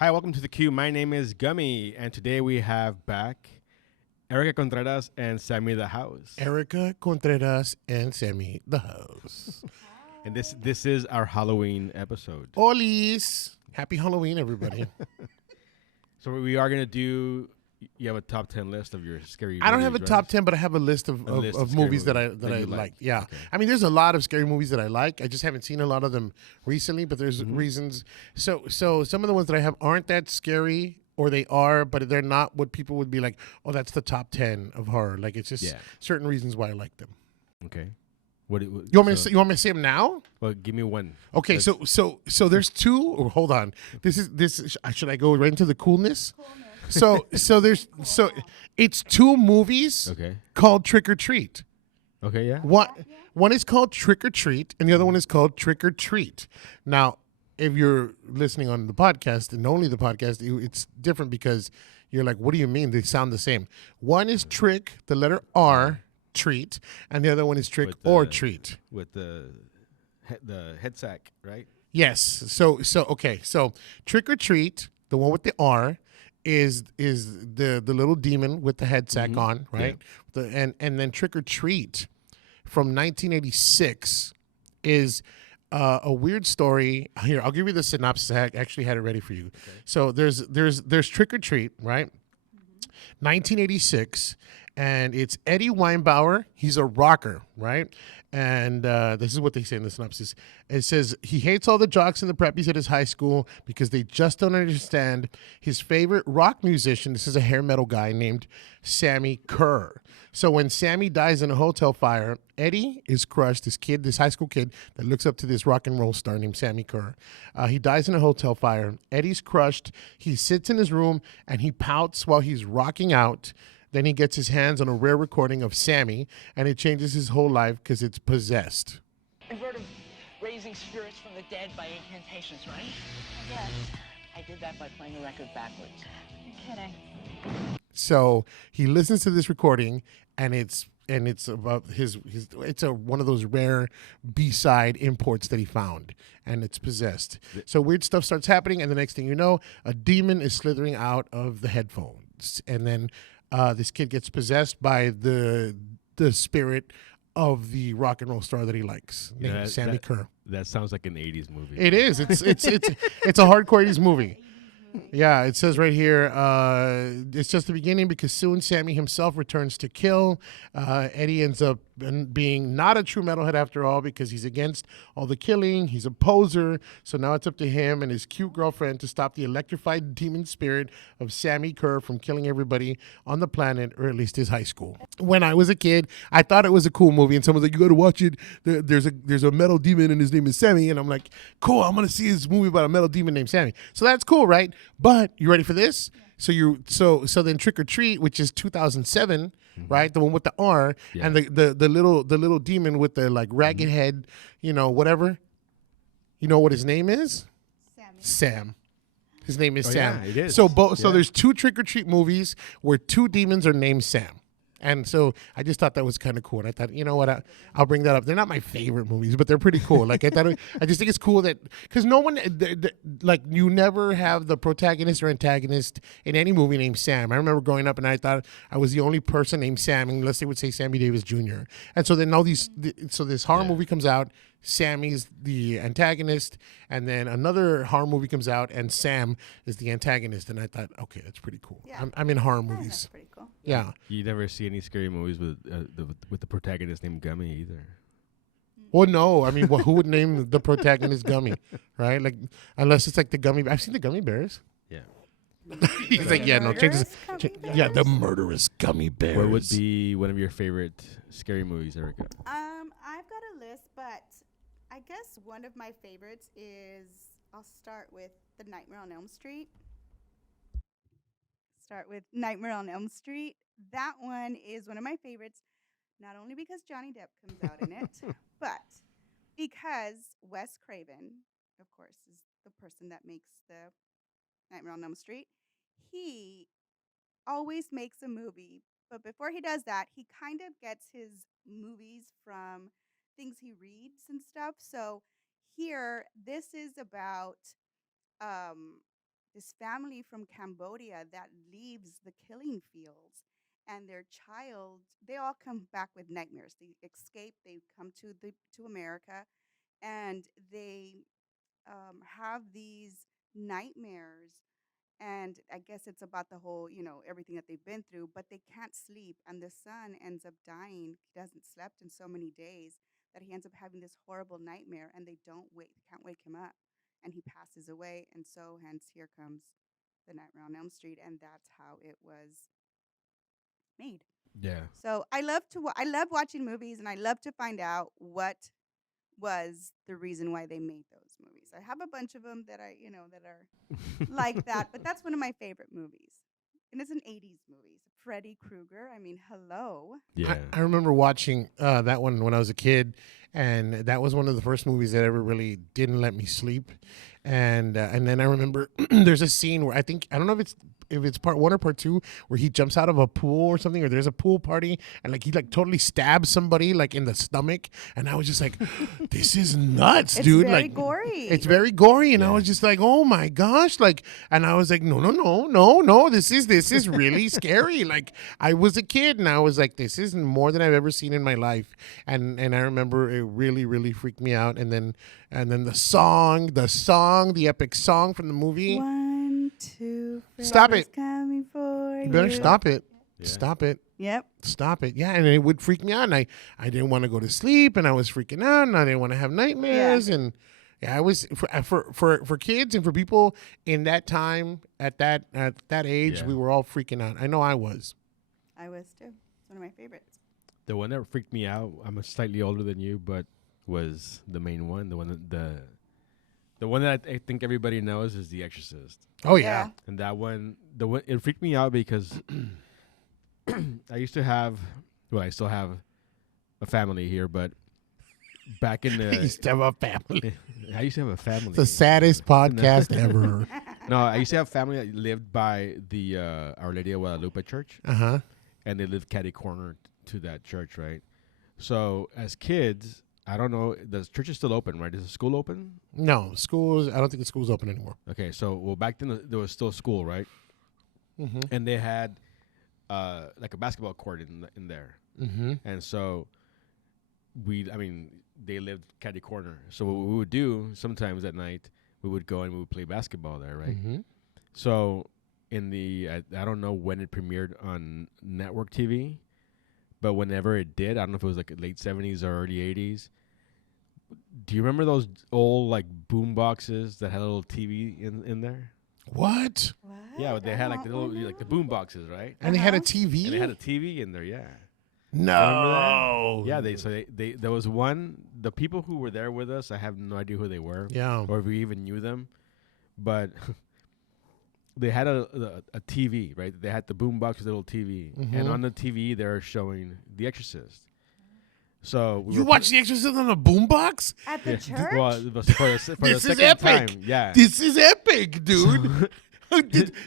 Hi, welcome to the queue. My name is Gummi, and today we have back Erica Contreras and Sammy the House. Erica Contreras and Sammy the house. And this is our Halloween episode. Olis. Happy Halloween, everybody. So we are gonna do. You have a top 10 list of your scary. I don't have a movies, top right? 10, but I have a list of scary movies that I you like. like. Yeah. Okay. I mean, there's a lot of scary movies that I like. I just haven't seen a lot of them recently, but there's reasons. So some of the ones that I have aren't that scary, or they are, but they're not what people would be like, oh, that's the top 10 of horror. Like, it's just certain reasons why I like them. Okay. What You want me to say them now? Well, give me one. Okay, so there's two. Oh, hold on. This. Should I go right into the coolness? So it's two movies. Okay. Called Trick or Treat. Okay. Yeah. One is called Trick or Treat, and the other one is called Trick or Treat. Now, if you're listening on the podcast and only the podcast, it's different because you're like, what do you mean? They sound the same. One is Trick, the letter R, Treat, and the other one is Trick or Treat with the head sack, right? Yes. So okay. So Trick or Treat, the one with the R, is the little demon with the head sack on, right? Yeah. And then Trick or Treat from 1986 is a weird story. Here, I'll give you the synopsis. I actually had it ready for you. Okay. So there's Trick or Treat, right? 1986, and it's Eddie Weinbauer. He's a rocker, right? And this is what they say in the synopsis. It says he hates all the jocks and the preppies at his high school because they just don't understand his favorite rock musician. This is a hair metal guy named Sammy Kerr. So when Sammy dies in a hotel fire, Eddie is crushed. This high school kid that looks up to this rock and roll star named Sammy Kerr. He dies in a hotel fire. Eddie's crushed. He sits in his room and he pouts while he's rocking out. Then he gets his hands on a rare recording of Sammy, and it changes his whole life because it's possessed. You've heard of raising spirits from the dead by incantations, right? Yes. I did that by playing the record backwards. You're kidding. So he listens to this recording, and it's about one of those rare B-side imports that he found, and it's possessed. So weird stuff starts happening, and the next thing you know, a demon is slithering out of the headphones, and then this kid gets possessed by the spirit of the rock and roll star that he likes, named Sammy Kerr. That sounds like an 80s movie. It is. It's a hardcore 80s movie. Yeah, it says right here, it's just the beginning because soon Sammy himself returns to kill. Eddie ends up being not a true metalhead after all because he's against all the killing. He's a poser. So now it's up to him and his cute girlfriend to stop the electrified demon spirit of Sammy Kerr from killing everybody on the planet, or at least his high school. When I was a kid, I thought it was a cool movie, and someone's like, you got to watch it. There's a metal demon and his name is Sammy. And I'm like, cool, I'm going to see this movie about a metal demon named Sammy. So that's cool, right? But you ready for this? Yeah. So then Trick or Treat, which is 2007, right? The one with the R, and the little demon with the like ragged head, whatever. You know what his name is? Sam. His name is Sam. Yeah, it is. So there's two Trick or Treat movies where two demons are named Sam. And so I just thought that was kind of cool. And I thought, you know what, I'll bring that up. They're not my favorite movies, but they're pretty cool. Like I just think it's cool that, because no one, like you never have the protagonist or antagonist in any movie named Sam. I remember growing up and I thought I was the only person named Sam, unless they would say Sammy Davis Jr. And so then this horror movie comes out. Sammy's the antagonist, and then another horror movie comes out, and Sam is the antagonist. And I thought, okay, that's pretty cool. Yeah. I'm in horror movies. That's pretty cool. Yeah. You never see any scary movies with the protagonist named Gummi either. Well, no. I mean, who would name the protagonist Gummi, right? Like, unless it's like the Gummy. I've seen the Gummy Bears. Yeah. He's like, yeah, no, change this. Yeah, the murderous Gummy Bears. What would be one of your favorite scary movies, Erica? I've got a list, but I guess one of my favorites is, I'll start with The Nightmare on Elm Street. That one is one of my favorites, not only because Johnny Depp comes out in it, but because Wes Craven, of course, is the person that makes the Nightmare on Elm Street. He always makes a movie, but before he does that, he kind of gets his movies from things he reads and stuff. So here, this is about this family from Cambodia that leaves the killing fields, and their child, they all come back with nightmares. They escape, they come to America, and they have these nightmares. And I guess it's about the whole, everything that they've been through, but they can't sleep. And the son ends up dying. He hasn't slept in so many days that he ends up having this horrible nightmare, and they can't wake him up. And he passes away. And so, hence, here comes the Nightmare on Elm Street. And that's how it was made. Yeah. So I love watching movies, and I love to find out what was the reason why they made those movies. I have a bunch of them that that are like that, but that's one of my favorite movies. And it's an 80s movie. Freddy Krueger. I mean, hello. Yeah. I remember watching that one when I was a kid, and that was one of the first movies that ever really didn't let me sleep. And then I remember there's a scene where I don't know if it's part 1 or part 2 where he jumps out of a pool or something, or there's a pool party and like he like totally stabs somebody like in the stomach, and I was just like, this is nuts, dude. It's very like gory. It's very gory, and I was just like, oh my gosh, like, and I was like, no, this is really scary. Like, I was a kid and I was like, this is more than I've ever seen in my life, and I remember it really, really freaked me out. And then the epic song from the movie. 1, 2, Stop Freddy's it. coming for You better you. stop it. Yeah. Stop it. Yep. Stop it. Yeah, and it would freak me out, and I didn't want to go to sleep, and I was freaking out, and I didn't want to have nightmares, and yeah, I was for kids and for people in that time at that age, Yeah. we were all freaking out. I know I was. I was too. It's one of my favorites. The one that freaked me out, I'm slightly older than you, but was the main one. The one that I think everybody knows is The Exorcist. Oh yeah. And that one, it freaked me out because I used to have, well, I still have a family here, but back in I used to have a family. I used to have a family. It's the saddest podcast ever. No, I used to have family that lived by the Our Lady of Guadalupe church, and they lived catty corner to that church, right? So as kids, I don't know, the church is still open, right? Is the school open? No, schools. I don't think the school's open anymore. Okay, so back then there was still school, right? Mm-hmm. And they had like a basketball court in there, and so they lived catty corner. So what we would do sometimes at night, we would go and we would play basketball there, right? Mm-hmm. So in I don't know when it premiered on network TV, but whenever it did, I don't know if it was like late 70s or early 80s. Do you remember those old like boom boxes that had a little TV in there? What? What? Yeah, but they had like the little like the boom boxes, right? And they had a TV. And they had a TV in there, yeah. No. Yeah, they there was one. The people who were there with us, I have no idea who they were, Yeah. or if we even knew them, but they had a TV, right? They had the boombox little TV, and on the TV they're showing The Exorcist. So You watched The Exorcist on a boombox? At the church? Well, it was for the This is second epic. time, yeah. This is epic, dude.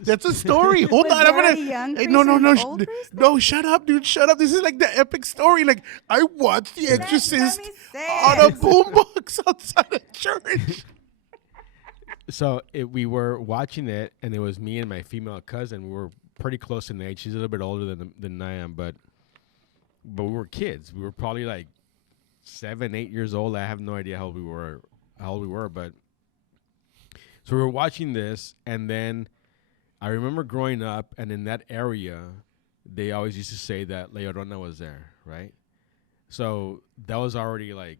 That's a story. Hold Was on, I'm there gonna. a young Hey, priest no, and an old priest no! Shut up, dude! Shut up! This is like the epic story. Like I watched The Exorcist let me say on a it. boombox outside a church. So we were watching it, and it was me and my female cousin. We were pretty close in age. She's a little bit older than I am, but we were kids. We were probably like 7, 8 years old. I have no idea how old we were, but so we were watching this, and then I remember growing up, and in that area, they always used to say that La Llorona was there, right? So that was already like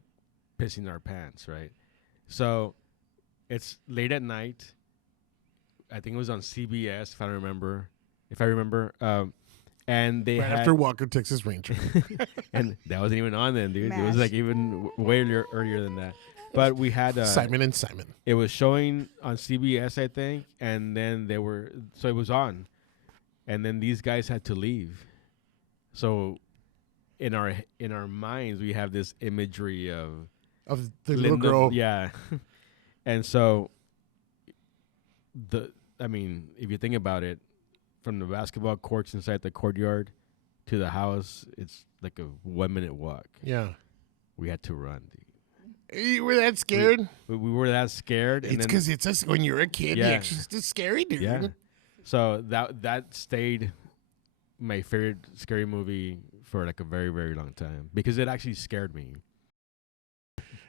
pissing our pants, right? So it's late at night. I think it was on CBS, if I remember. And they Right had after Walker, Texas Ranger. and that wasn't even on then, dude. It was MASH. like even way earlier than that. But we had Simon and Simon. it was showing on CBS, I think, and then so it was on, and then these guys had to leave. So in our minds, we have this imagery of Of the little Linda, girl. yeah, and so if you think about it, from the basketball courts inside the courtyard to the house, it's like a 1 minute walk. Yeah. We had to run, dude. You were that scared? We were that scared. It's because it's us when you're a kid. Yeah. The Exorcist is scary, dude. Yeah. So that stayed my favorite scary movie for like a very, very long time because it actually scared me.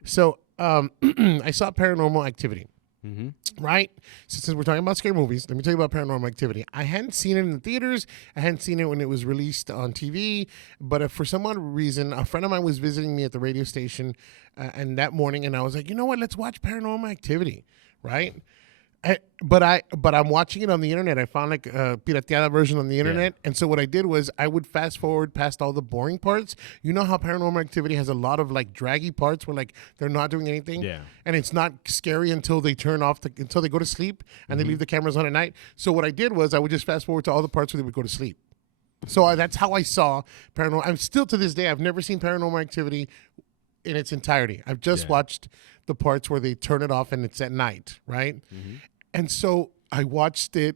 So I saw Paranormal Activity. Mm-hmm. Right? So since we're talking about scary movies, let me tell you about Paranormal Activity. I hadn't seen it in the theaters. I hadn't seen it when it was released on TV. But if for some odd reason, a friend of mine was visiting me at the radio station and that morning, and I was like, you know what? Let's watch Paranormal Activity. Right? But I'm watching it on the internet. I found like a pirateada version on the internet. And so what I did was I would fast forward past all the boring parts. You know how Paranormal Activity has a lot of like draggy parts where like they're not doing anything. Yeah. And it's not scary until they turn off, until they go to sleep and they leave the cameras on at night. So what I did was I would just fast forward to all the parts where they would go to sleep. So that's how I saw Paranormal. I'm still to this day, I've never seen Paranormal Activity in its entirety. I've just watched the parts where they turn it off and it's at night, right? Mm-hmm. And so I watched it,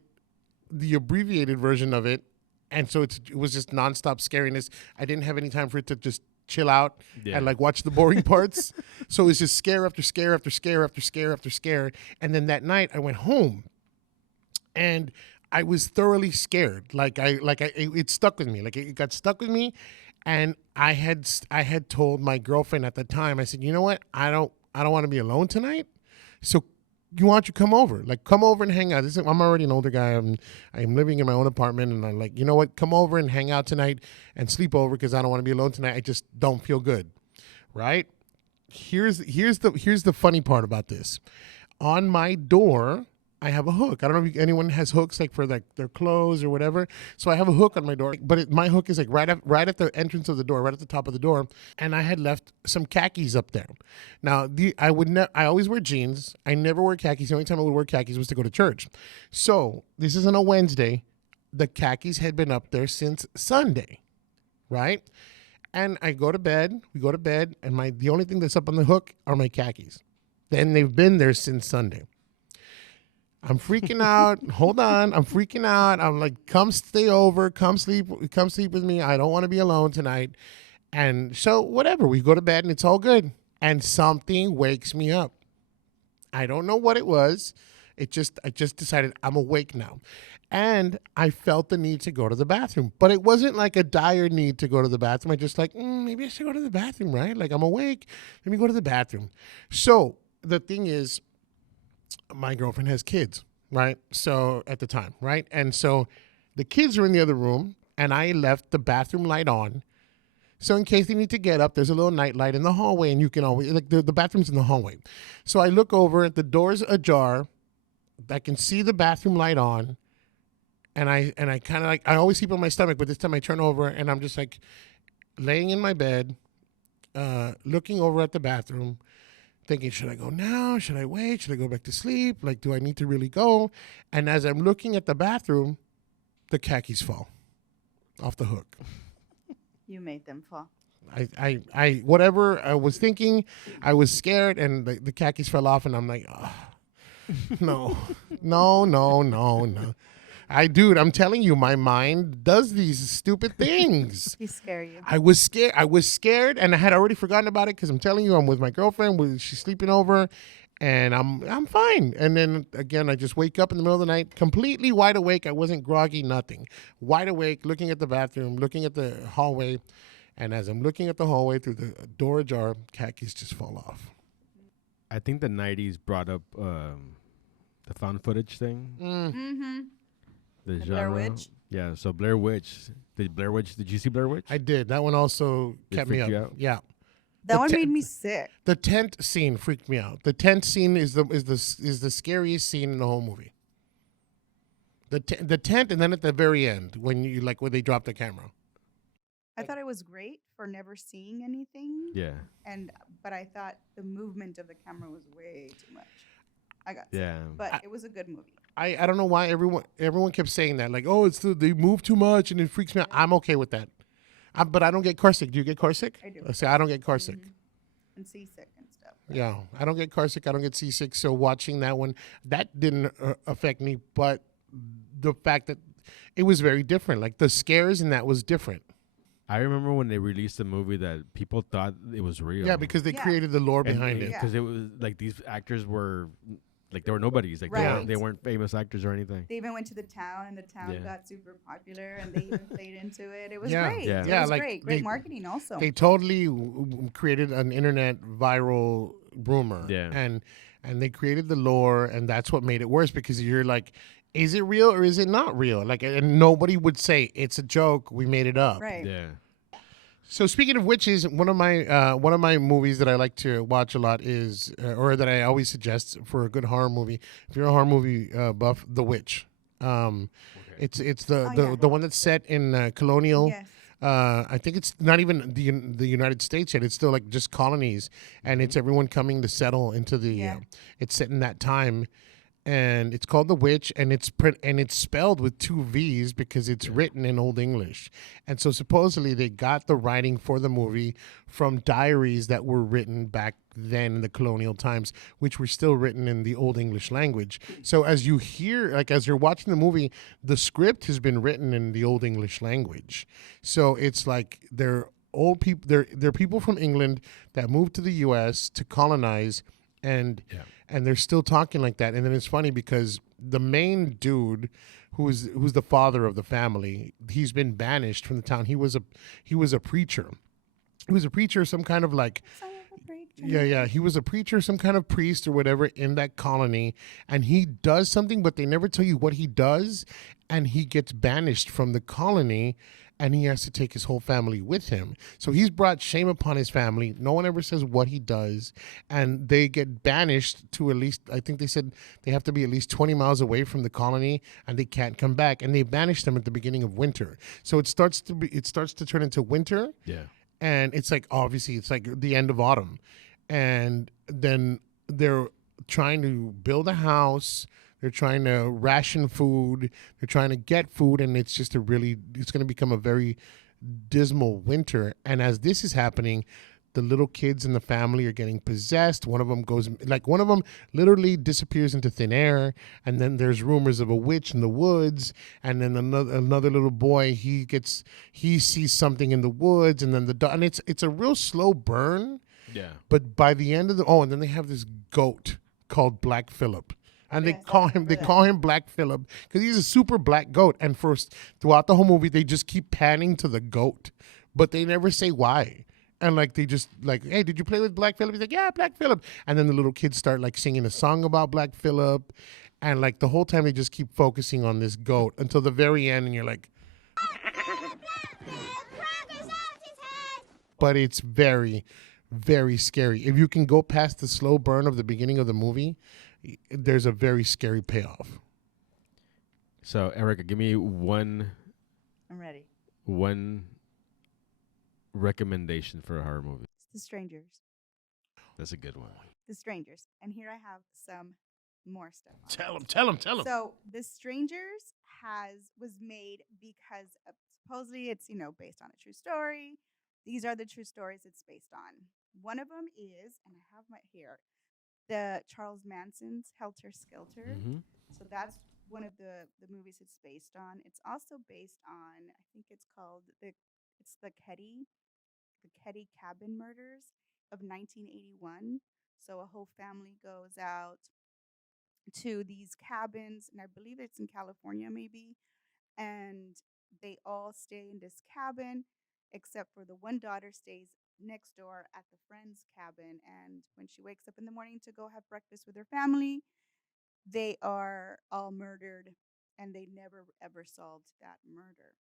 the abbreviated version of it, and so it was just nonstop scariness. I didn't have any time for it to just chill out and like watch the boring parts. So it was just scare after scare after scare after scare after scare. And then that night I went home, and I was thoroughly scared. It stuck with me. Like it got stuck with me, and I had told my girlfriend at the time. I said, you know what? I don't want to be alone tonight. So why don't you come over? Like, come over and hang out. I'm already an older guy. I'm living in my own apartment, and I'm like, you know what? Come over and hang out tonight and sleep over because I don't want to be alone tonight. I just don't feel good, right? Here's the funny part about this. On my door, I have a hook. I don't know if anyone has hooks like for like their clothes or whatever. So I have a hook on my door, but my hook is like right at the entrance of the door, right at the top of the door. And I had left some khakis up there. Now I always wear jeans. I never wear khakis. The only time I would wear khakis was to go to church. So this is on a Wednesday. The khakis had been up there since Sunday, right? And I go to bed. We go to bed, and the only thing that's up on the hook are my khakis. Then they've been there since Sunday. I'm freaking out. Hold on. I'm freaking out. I'm like, come stay over. Come sleep with me. I don't want to be alone tonight. And so whatever. We go to bed and it's all good. And something wakes me up. I don't know what it was. I just decided I'm awake now. And I felt the need to go to the bathroom. But it wasn't like a dire need to go to the bathroom. I just like, maybe I should go to the bathroom, right? Like, I'm awake. Let me go to the bathroom. So the thing is, my girlfriend has kids, right? So at the time, right? And so the kids are in the other room, and I left the bathroom light on. So in case they need to get up, there's a little night light in the hallway, and you can always, like, the bathroom's in the hallway. So I look over, the door's ajar. I can see the bathroom light on, and I kind of like, I always sleep on my stomach, but this time I turn over, and I'm just like laying in my bed, looking over at the bathroom, thinking, should I go now? Should I wait? Should I go back to sleep? Like, do I need to really go? And as I'm looking at the bathroom, the khakis fall off the hook. You made them fall. I whatever I was thinking, I was scared, and the khakis fell off, and I'm like, oh, no. I'm telling you, my mind does these stupid things. He scare you. I was scared, and I had already forgotten about it because I'm telling you, I'm with my girlfriend. She's sleeping over, and I'm fine. And then again, I just wake up in the middle of the night, completely wide awake. I wasn't groggy, nothing. Wide awake, looking at the bathroom, looking at the hallway, and as I'm looking at the hallway through the door ajar, khakis just fall off. I think the 90s brought up the found footage thing. Mm-hmm. The Blair genre. Witch? Yeah, so Blair Witch. Did you see Blair Witch? I did. That one also kept me freaked up. you out? Yeah. That one made me sick. The tent scene freaked me out. The tent scene is the scariest scene in the whole movie. The tent, and then at the very end when they drop the camera. I thought it was great for never seeing anything. Yeah. But I thought the movement of the camera was way too much. I got sick. Yeah. But it was a good movie. I don't know why everyone kept saying that, like, oh, they move too much and it freaks me out. I'm okay with that. But I don't get car sick. Do you get car sick? I do. I don't get car sick. And seasick and stuff. Yeah, I don't get car sick. I don't get seasick. So watching that one, that didn't affect me. But the fact that it was very different, like the scares in that was different. I remember when they released the movie that people thought it was real. Yeah, because they Yeah. created the lore behind it. Yeah. Because it was like these actors were like they were nobodies. Like Right. they weren't famous actors or anything. They even went to the town, and the town Yeah. got super popular, and they even played into it. It was Yeah. great. Yeah. It Yeah, was like, great. they- Great marketing also. They totally created an internet viral rumor. Yeah. And they created the lore, and that's what made it worse because you're like, is it real or is it not real? Like, and nobody would say it's a joke. We made it up. Right. Yeah. So speaking of witches, one of my movies that I like to watch a lot is, or that I always suggest for a good horror movie. If you're a horror movie buff, The Witch. It's the one that's set in colonial. Yes. I think it's not even the United States yet. It's still like just colonies, and it's everyone coming to settle into the. Yeah. It's set in that time, and it's called The Witch, and it's spelled with 2 V's because it's written in Old English, and so supposedly they got the writing for the movie from diaries that were written back then in the colonial times, which were still written in the Old English language. So as you hear, like as you're watching the movie, the script has been written in the Old English language. So it's like they're old people, they're people from England that moved to the U.S. to colonize, and they're still talking like that. And then it's funny because the main dude, who's the father of the family, he's been banished from the town. He was a preacher. He was a preacher, some kind of like. Yeah. He was a preacher, some kind of priest or whatever in that colony, and he does something, but they never tell you what he does, and he gets banished from the colony, and he has to take his whole family with him. So he's brought shame upon his family. No one ever says what he does, and they get banished to at least, I think they said they have to be at least 20 miles away from the colony, and they can't come back, and they banish them at the beginning of winter. So it starts to turn into winter. Yeah. And it's like, obviously, it's like the end of autumn. And then they're trying to build a house. They're trying to ration food. They're trying to get food. And it's just it's going to become a very dismal winter. And as this is happening, the little kids in the family are getting possessed. One of them literally disappears into thin air. And then there's rumors of a witch in the woods. And then another little boy, he sees something in the woods. And then and it's a real slow burn. Yeah. But by the end of and then they have this goat called Black Phillip. And they call him Black Phillip because he's a super black goat. And throughout the whole movie, they just keep panning to the goat, but they never say why. And like they just like, hey, did you play with Black Phillip? He's like, yeah, Black Phillip. And then the little kids start like singing a song about Black Phillip, and like the whole time they just keep focusing on this goat until the very end, and you're like, but it's very, very scary. If you can go past the slow burn of the beginning of the movie, there's a very scary payoff. So Erica, give me one I'm ready. recommendation for a horror movie. The Strangers. That's a good one. The Strangers. And here I have some more stuff. Tell him. So The Strangers was made because supposedly it's, based on a true story. These are the true stories it's based on. One of them is, and I have my here, the Charles Manson's Helter Skelter. Mm-hmm. So that's one of the movies it's based on. It's also based on, I think it's called the Ketty Cabin Murders of 1981. So a whole family goes out to these cabins, and I believe it's in California maybe, and they all stay in this cabin except for the one daughter stays next door at the friend's cabin, and when she wakes up in the morning to go have breakfast with her family, they are all murdered, and they never ever solved that murder.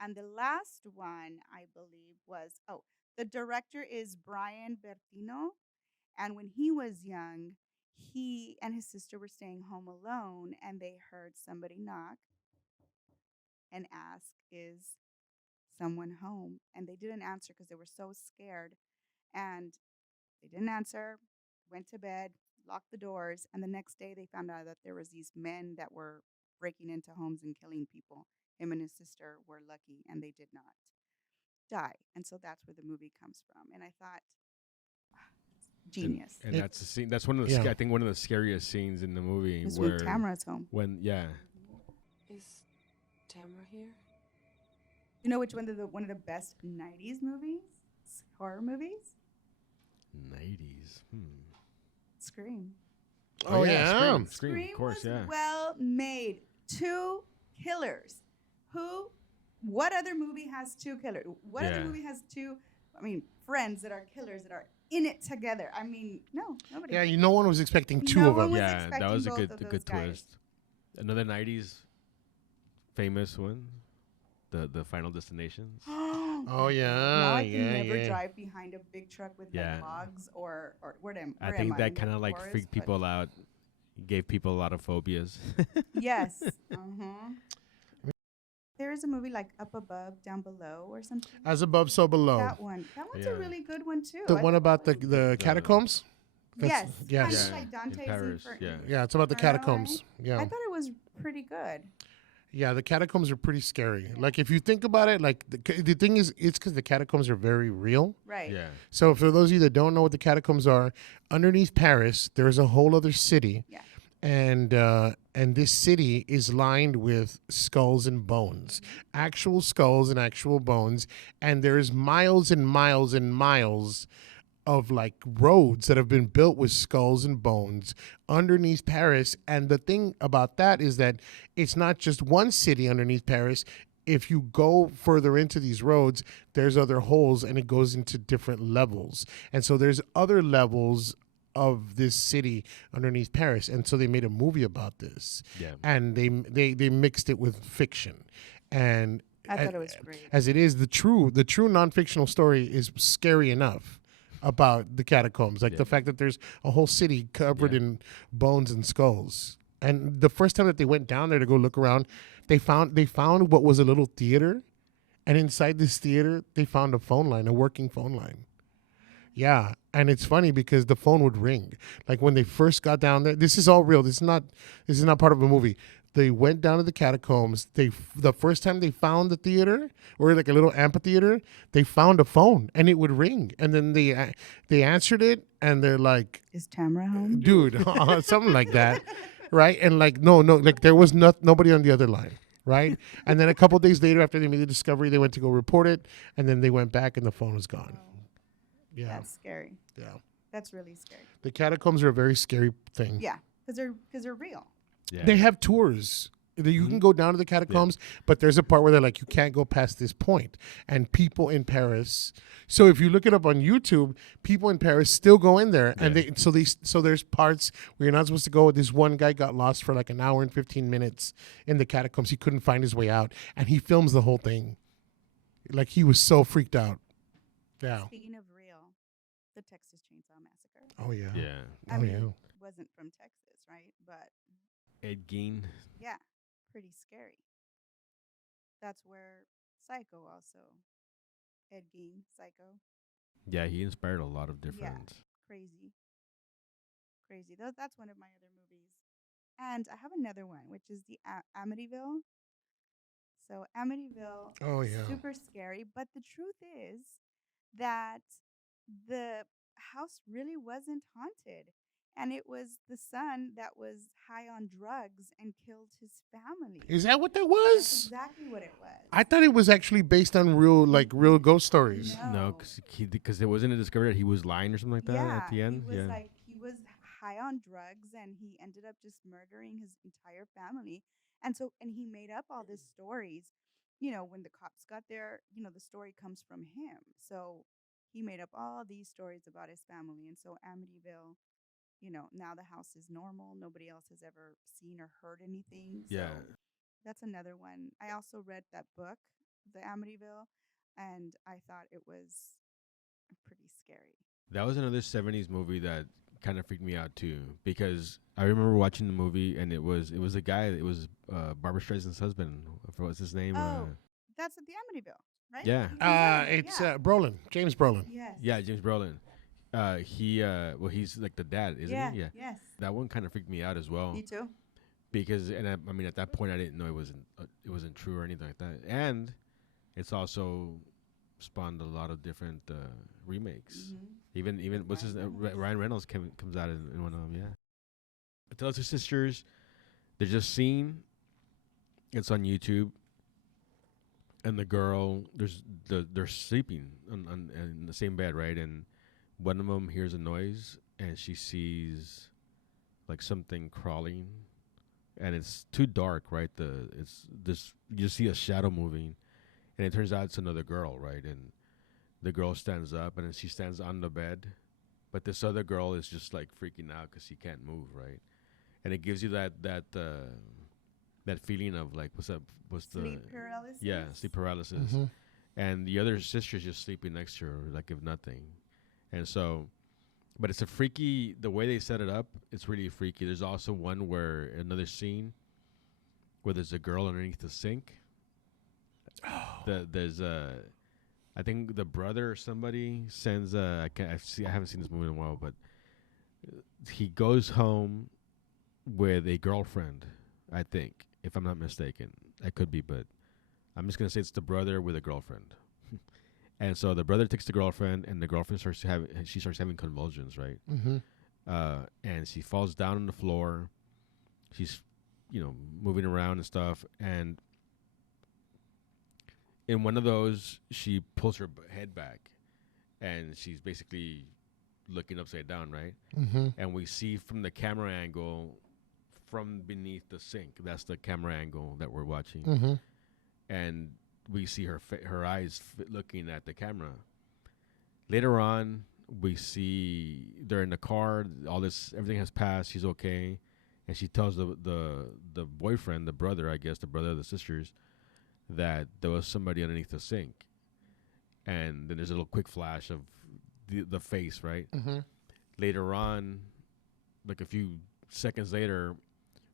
And the last one, I believe, was the director is Brian Bertino. And when he was young, he and his sister were staying home alone, and they heard somebody knock and ask, "Is someone home?" And they didn't answer because they were so scared. And they didn't answer, went to bed, locked the doors, and the next day they found out that there was these men that were breaking into homes and killing people. Him and his sister were lucky, and they did not die. And so that's where the movie comes from. And I thought, genius. And that's the scene. That's one of the I think one of the scariest scenes in the movie. It's where when Tamara's home. When Is Tamara here? You know which one of the best '90s movies, horror movies? 90s. Scream. Oh, yeah. Scream, Scream of course, was yeah. well made. Two killers. What other movie has two killers? What other Yeah. movie has two, friends that are killers that are in it together? No, nobody. Yeah, no one was expecting two No of one them. was Yeah, that expecting was a both good of a those good guys. twist. Another 90s famous one, the Final Destinations. Oh, yeah. Now I can yeah, never yeah. drive behind a big truck with Yeah. like logs or where am I where think am that In the kind of like forest? freaked But people out, gave people a lot of phobias. Yes. There is a movie like Up Above, Down Below or something. As above, so below. That one's Yeah. a really good one too. The I one thought about that the one- catacombs? Yes. Yes. Kind of Yeah, like in Dante's Paris, Inferno. yeah. Yeah, it's about the Inferno, catacombs. right? Yeah. I thought it was pretty good. Yeah, the catacombs are pretty scary. Like, if you think about it, like, the thing is, it's because the catacombs are very real. Right. Yeah. So, for those of you that don't know what the catacombs are, underneath Paris, there's a whole other city. Yeah. And this city is lined with skulls and bones, actual skulls and actual bones. And there's miles and miles and miles of like roads that have been built with skulls and bones underneath Paris. And the thing about that is that it's not just one city underneath Paris. If you go further into these roads, there's other holes and it goes into different levels. And so there's other levels of this city underneath Paris. And so they made a movie about this. Yeah. And they mixed it with fiction. And I thought it was great. as it is, the true non-fictional story is scary enough about the catacombs, like the fact that there's a whole city covered in bones and skulls. And the first time that they went down there to go look around, they found what was a little theater, and inside this theater they found a working phone line. Yeah, and it's funny because the phone would ring. Like when they first got down there, this is all real. This is not part of a movie. They went down to the catacombs. The first time they found the theater, or like a little amphitheater, they found a phone and it would ring. And then they answered it and they're like, Is Tamara home? dude, something like that, right? And like no, like there was nobody on the other line, right? And then a couple days later, after they made the discovery, they went to go report it, and then they went back and the phone was gone. Yeah, That's scary. yeah. That's really scary. The catacombs are a very scary thing. Yeah, because they're real. Yeah. They have tours. You can go down to the catacombs, but there's a part where they're like, you can't go past this point. And people in Paris. So if you look it up on YouTube, people in Paris still go in there, and so there's parts where you're not supposed to go. This one guy got lost for like an hour and 15 minutes in the catacombs. He couldn't find his way out, and he films the whole thing. Like he was so freaked out. Yeah. Speaking of real, the Texas Chainsaw Massacre. Oh yeah. Yeah. I Oh mean, yeah. it wasn't from Texas, right? But Ed Gein. yeah, pretty scary. That's where Psycho also. Ed Gein, Psycho. Yeah, he inspired a lot of different. Crazy. Crazy. That's one of my other movies. And I have another one, which is the Amityville. So Amityville, Oh yeah. super scary. But the truth is that the house really wasn't haunted. And it was the son that was high on drugs and killed his family. Is that what that That's was? exactly what it was. I thought it was actually based on real ghost stories. No, because it wasn't discovered that he was lying or something like that at the end. He was he was high on drugs and he ended up just murdering his entire family. And he made up all these stories. You know, when the cops got there, the story comes from him. So he made up all these stories about his family. And so Amityville, now the house is normal. Nobody else has ever seen or heard anything. Yeah. So that's another one. I also read that book, The Amityville, and I thought it was pretty scary. That was another 70s movie that kind of freaked me out too, because I remember watching the movie and it was a guy. It was Barbara Streisand's husband. What's his name? That's at the Amityville, right? Yeah. It's Brolin, James Brolin. Yes. Yeah, James Brolin. He's like the dad, isn't he? Yeah. Yes. That one kind of freaked me out as well. Me too. Because I mean at that point I didn't know it wasn't true or anything like that, and it's also spawned a lot of different remakes. Mm-hmm. Even what's his Ryan Reynolds comes out in one of them. Yeah. Tell Two Sisters. They're just seen. It's on YouTube. and the girl, they're sleeping in the same bed, right? And one of them hears a noise, and she sees like something crawling, and it's too dark, right? It's this you see a shadow moving, and it turns out it's another girl, right? And the girl stands up, and then she stands on the bed, but this other girl is just like freaking out because she can't move, right? And it gives you that feeling of like, what's Sleep paralysis. yeah, sleep paralysis. Mhm. And the other sister's just sleeping next to her, like if nothing. And so, but it's a freaky, the way they set it up, it's really freaky. There's also one where, another scene where there's a girl underneath the sink. There's I think the brother or somebody sends I haven't seen this movie in a while, but he goes home with a girlfriend, I think, if I'm not mistaken. I could be, but I'm just gonna say it's the brother with a girlfriend. And so the brother takes the girlfriend, and the girlfriend starts having convulsions, right? Mhm. And she falls down on the floor. She's, moving around and stuff. And in one of those, she pulls her head back, and she's basically looking upside down, right? Mhm. And we see from the camera angle from beneath the sink. That's the camera angle that we're watching. Mhm. And we see her eyes looking at the camera. Later on, we see they're in the car. Everything has passed. She's okay, and she tells the boyfriend, the brother, I guess, the brother of the sisters, that there was somebody underneath the sink. And then there's a little quick flash of the face, right? Mhm. Later on, like a few seconds later,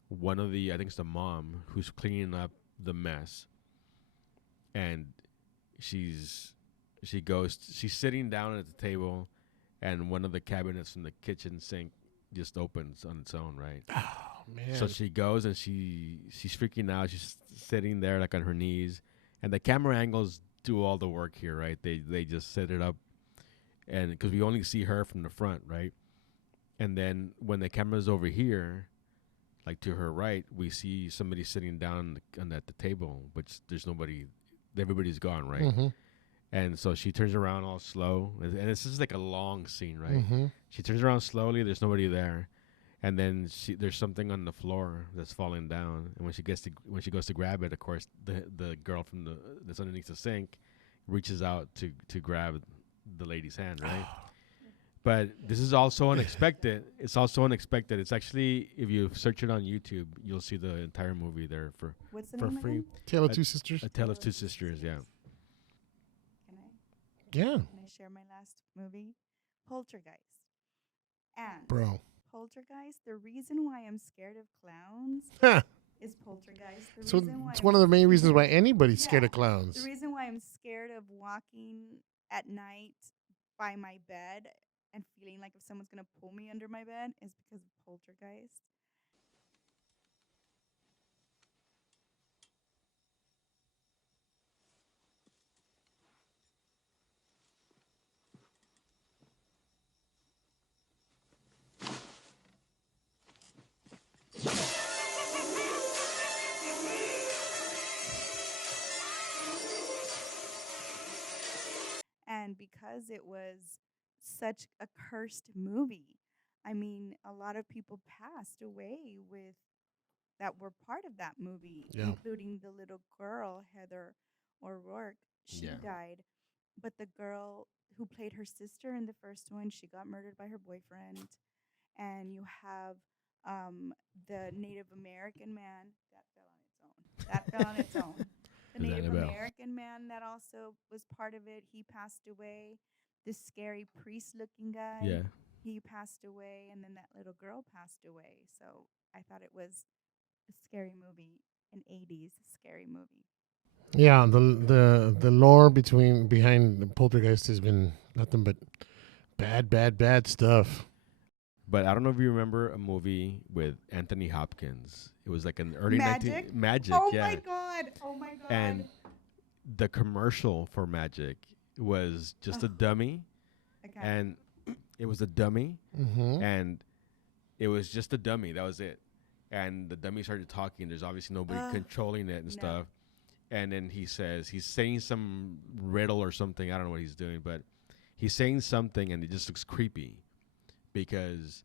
one of I think it's the mom who's cleaning up the mess, and she's sitting down at the table, and one of the cabinets from the kitchen sink just opens on its own, right? Oh man. So she goes, and she's freaking out. She's sitting there like on her knees, and the camera angles do all the work here, right? They just set it up, and because we only see her from the front, right? And then when the camera's over here, like to her right, we see somebody sitting down at the table, which there's nobody. Everybody's gone, right? Mhm. And so she turns around all slow, and this is like a long scene, right? Mhm. She turns around slowly. There's nobody there, and then there's something on the floor that's falling down. And when she goes to grab it, of course, the girl that's underneath the sink reaches out to grab the lady's hand, right? But this is also unexpected. It's also unexpected. It's actually, if you search it on YouTube, you'll see the entire movie there for What's the for name free. again? Tale of Two Sisters. A Tale of Two Sisters, yeah. Can I Yeah, can I share my last movie? Poltergeist. And bro. Poltergeist, the reason why I'm scared of clowns Huh. is Poltergeist. The So reason why it's I'm one of the main reasons why scared- anybody's scared of The clowns. reason why I'm scared of walking at night by my bed and feeling like if someone's gonna pull me under my bed is because of Poltergeist. And because it was such a cursed movie, I mean, a lot of people passed away with that were part of that movie, Yeah. including the little girl, Heather O'Rourke. She Yeah. died. But the girl who played her sister in the first one, she got murdered by her boyfriend. And you have the Native American man that fell on its own. That fell on its own. The Is Native Annabelle. American man that also was part of it, he passed away. The scary priest-looking guy, Yeah. he passed away, and then that little girl passed away. So I thought it was a scary movie, an 80s scary movie. Yeah, the lore behind Poltergeist has been nothing but bad stuff. But I don't know if you remember a movie with Anthony Hopkins. It was like an early Magic? Magic, Oh yeah. my god! Oh my god! And the commercial for Magic was just a dummy, okay. and it was a dummy, Mm-hmm. and it was just a dummy. That was it. And the dummy started talking. There's obviously nobody Ugh, controlling it and no. stuff. and then he's saying some riddle or something. I don't know what he's doing, but he's saying something, and it just looks creepy because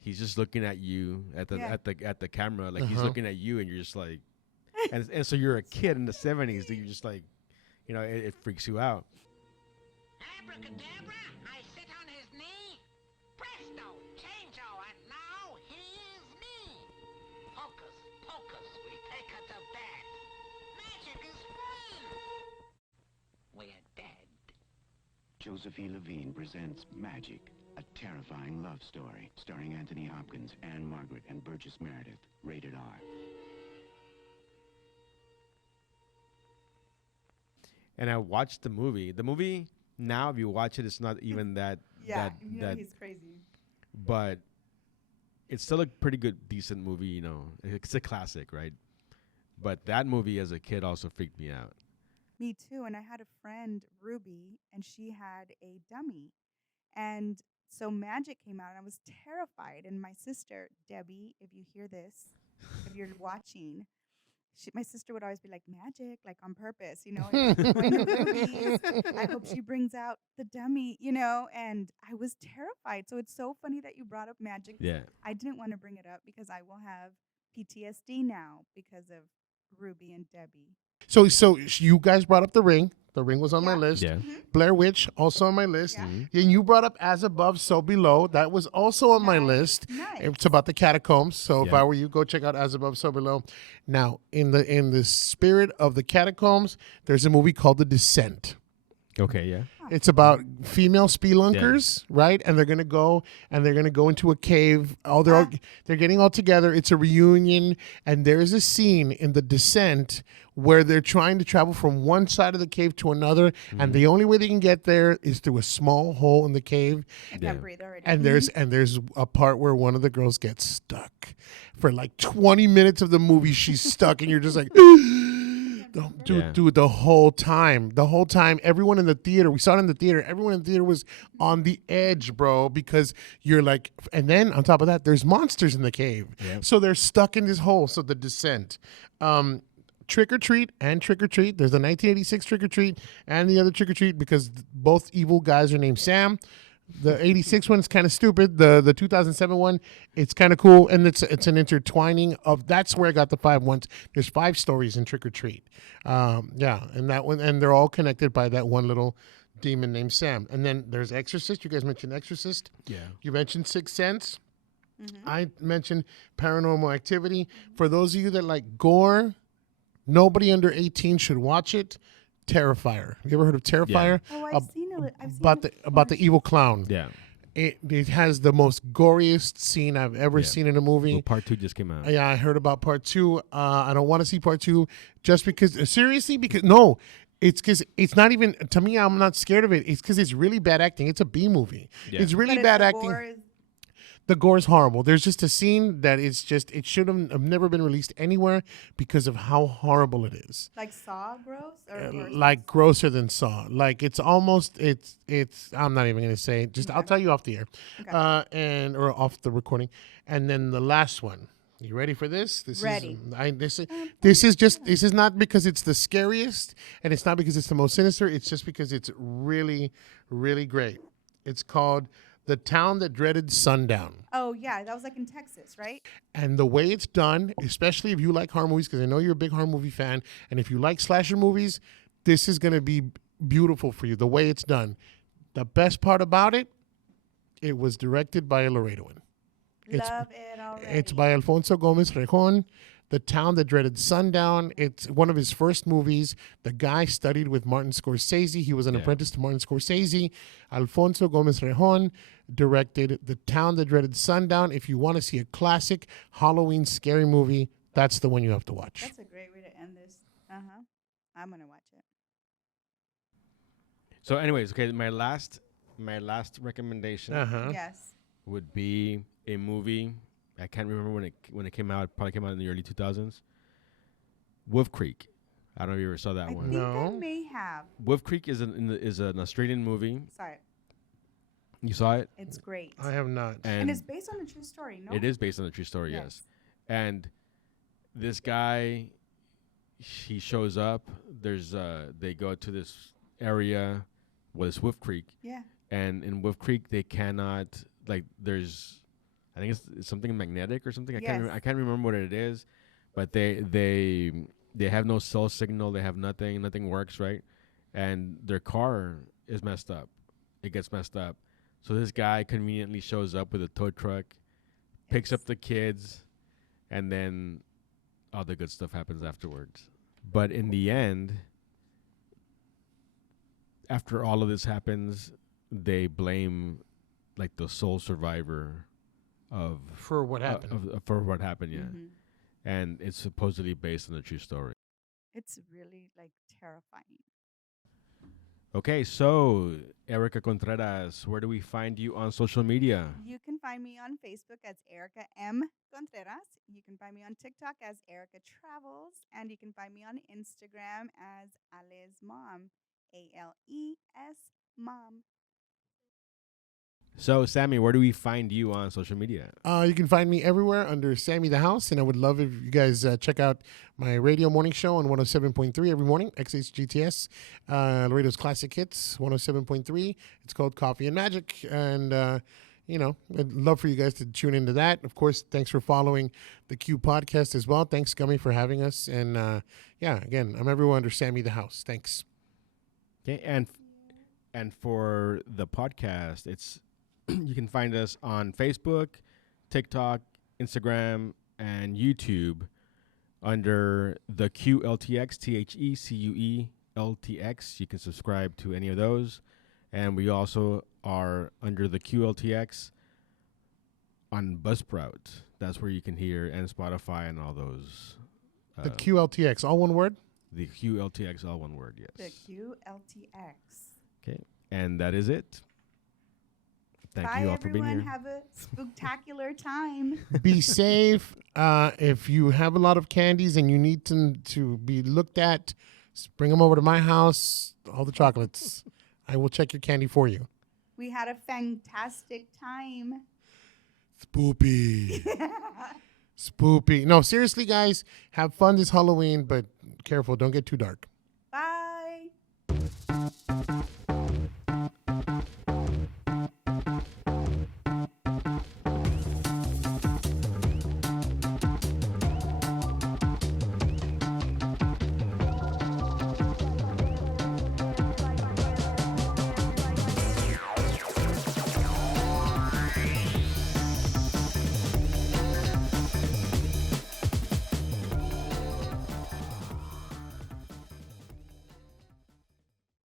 he's just looking at you at the camera, like he's looking at you, and you're just like, and so you're a kid in the 70s, that you're just like, it freaks you out. Abracadabra, I sit on his knee. Presto, changeo, and now he is me. Hocus pocus, we take her to bed. Magic is free. We're dead. Josephine Levine presents Magic, a terrifying love story starring Anthony Hopkins, Anne Margaret, and Burgess Meredith. Rated R. And I watched the movie. The movie now, if you watch it, it's not even that. Yeah, he's crazy. But it's still a pretty good, decent movie. It's a classic, right? But that movie as a kid also freaked me out. Me too. And I had a friend, Ruby, and she had a dummy. And so Magic came out, and I was terrified. And my sister, Debbie, if you hear this, if you're watching, my sister would always be like, Magic, like on purpose, going to Ruby's. I hope she brings out the dummy, and I was terrified. So it's so funny that you brought up Magic. Yeah. I didn't want to bring it up because I will have PTSD now because of Ruby and Debbie. So you guys brought up The Ring. The Ring was on my list. Yeah. Blair Witch, also on my list. Yeah. And you brought up As Above, So Below. That was also on my list. Nice. It's about the catacombs. So if Yeah. I were you, go check out As Above, So Below. Now, in the spirit of the catacombs, there's a movie called The Descent. Okay, yeah. It's about female spelunkers, right? And they're gonna go into a cave. They're getting all together. It's a reunion, and there is a scene in The Descent where they're trying to travel from one side of the cave to another, and the only way they can get there is through a small hole in the cave. I can't breathe already. And there's a part where one of the girls gets stuck. For like 20 minutes of the movie, she's stuck, and you're just like, dude, the whole time, everyone in the theater, we saw it in the theater, everyone in the theater was on the edge, bro, because you're like, and then on top of that, there's monsters in the cave. Yep. So they're stuck in this hole. So The Descent. Trick or Treat and Trick or Treat. There's the 1986 Trick or Treat and the other Trick or Treat because both evil guys are named Sam. The 86 one's kind of stupid. The 2007 one, it's kind of cool, and it's an intertwining of. That's where I got the 5 ones. There's 5 stories in Trick or Treat. And that one, and they're all connected by that one little demon named Sam. And then there's Exorcist. You guys mentioned Exorcist. Yeah. You mentioned Sixth Sense. I mentioned Paranormal Activity. For those of you that like gore, nobody under 18 should watch it. Terrifier. Have you ever heard of Terrifier? Oh, I've seen it. About the evil clown. Yeah. It has the most goriest scene I've ever seen in a movie. Well, part 2 just came out. Yeah, I heard about part 2. I don't want to see part 2 just because. Seriously, because no, it's because it's not even. To me, I'm not scared of it. It's because it's really bad acting. It's a B movie. Yeah. It's really bad acting. The gore is horrible. There's just a scene that it should have never been released anywhere because of how horrible it is. Like Saw gross? Or Like grosser than Saw. Like it's almost it's I'm not even gonna say it. Just I'll tell you off the air. Okay. Or off the recording. And then the last one. You ready for this? Ready. This is not because it's the scariest and it's not because it's the most sinister, it's just because it's really, really great. It's called The Town That Dreaded Sundown. Oh, yeah. That was like in Texas, right? And the way it's done, especially if you like horror movies, because I know you're a big horror movie fan, and if you like slasher movies, this is going to be beautiful for you, the way it's done. The best part about it, it was directed by a Laredoan. Love it already. It's by Alfonso Gomez Rejon. The Town That Dreaded Sundown. It's one of his first movies. The guy studied with Martin Scorsese. He was an apprentice to Martin Scorsese. Alfonso Gomez Rejon directed The Town That Dreaded Sundown. If you want to see a classic Halloween scary movie, that's the one you have to watch. That's a great way to end this. I'm going to watch it. So anyways, okay, my last recommendation Yes. would be a movie. I can't remember when it came out. It probably came out in the early 2000s. Wolf Creek. I don't know if you ever saw that I one. think I may have. Wolf Creek is an Australian movie. Sorry. You saw it? It's great. I have not. And it's based on a true story, no? It is based on a true story, yes. And this guy, he shows up. There's they go to this area, it's Wolf Creek, Yeah. and in Wolf Creek they cannot there's, I think it's something magnetic or something. Yes. I can't remember what it is, but they have no cell signal. They have nothing. Nothing works, right? And their car is messed up. It gets messed up. So this guy conveniently shows up with a tow truck, picks up the kids, and then all the good stuff happens afterwards. But in the end, after all of this happens, they blame the sole survivor of For what happened. for what happened, yeah. Mhm. And it's supposedly based on a true story. It's really terrifying. Okay, so Erica Contreras, where do we find you on social media? You can find me on Facebook as Erica M. Contreras. You can find me on TikTok as Erica Travels. And you can find me on Instagram as Ales Mom. ALES Mom. So, Sammy, where do we find you on social media? You can find me everywhere under Sammy the House, and I would love if you guys check out my radio morning show on 107.3 every morning, XHGTS, Laredo's Classic Hits, 107.3. It's called Coffee and Magic, and, I'd love for you guys to tune into that. Of course, thanks for following the Q podcast as well. Thanks, Gummi, for having us, and, again, I'm everywhere under Sammy the House. Thanks. Okay, and for the podcast, it's you can find us on Facebook, TikTok, Instagram, and YouTube under the QLTX, THECUELTX. You can subscribe to any of those. And we also are under the QLTX on Buzzsprout. That's where you can hear, and Spotify and all those. The QLTX, all one word? The QLTX, all one word, yes. The QLTX. Okay, and that is it. Thank Bye, you all for being everyone. here. Have a spectacular time. Be safe. If you have a lot of candies and you need to be looked at, bring them over to my house. All the chocolates. I will check your candy for you. We had a fantastic time. Spoopy. Spoopy. No, seriously, guys. Have fun this Halloween, but careful. Don't get too dark.